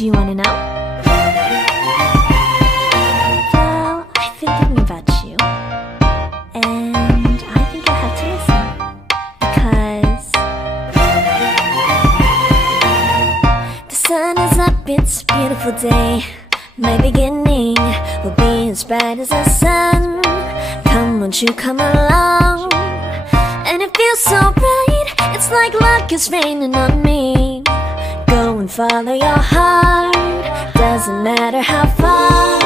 Do you wanna know? Well, I've been thinking about you, and I think I have to listen, because the sun is up, it's a beautiful day. My beginning will be as bright as the sun. Come, won't you come along? And it feels so bright, it's like luck is raining on me. Go and follow your heart, doesn't matter how far.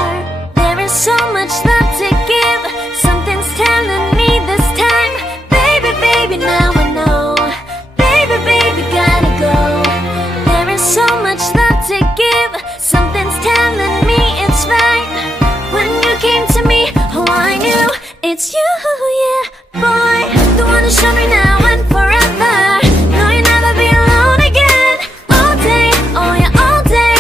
There is so much love to give, something's telling me this time. Baby, baby, now I know. Baby, baby, gotta go. There is so much love to give, something's telling me it's right. When you came to me, oh I knew it's you, yeah, boy. The one who showed me now and forever. No, you'll never be alone again. All day, oh yeah, all day.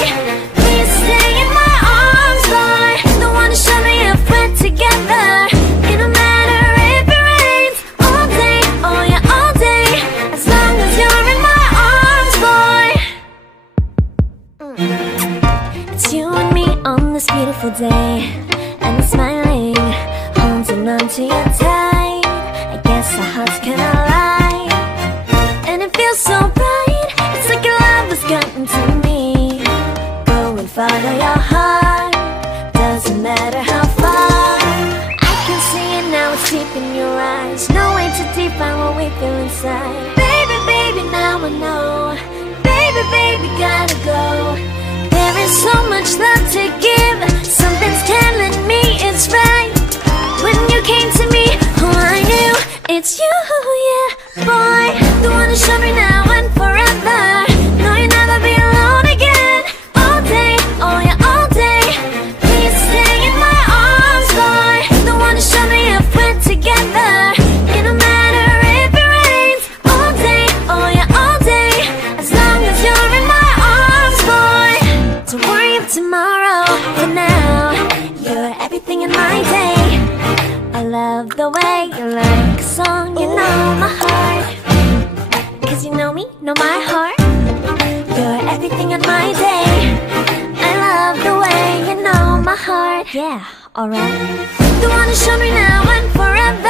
Please stay in my arms, boy. The one who showed me if we're together. It don't matter if it rains. All day, oh yeah, all day. As long as you're in my arms, boy. It's you and me on this beautiful day, and I'm smiling, holding on to you tight. I guess our hearts cannot lie, and it feels so bright. It's like your love has gotten to me. Go and follow your heart, doesn't matter how far. I can see it now, it's deep in your eyes. No way to define what we feel inside. Baby, baby, now I know. Baby, baby, gotta go. There is so much love to give, something's telling me it's right. When you came to me, oh I knew it's you, yeah, boy. The one who showed me now and forever. No, you'll never be alone again. All day, oh yeah, all day. Please stay in my arms, boy. The one who showed me if we're together. It don't matter if it rains. All day, oh yeah, all day. As long as you're in my arms, boy. Don't worry of tomorrow, for now you're everything in my day. I love the way you like a song, you know my heart. Cause you know me, know my heart. You're everything in my day. I love the way you know my heart. Yeah, alright. The one who showed me now and forever.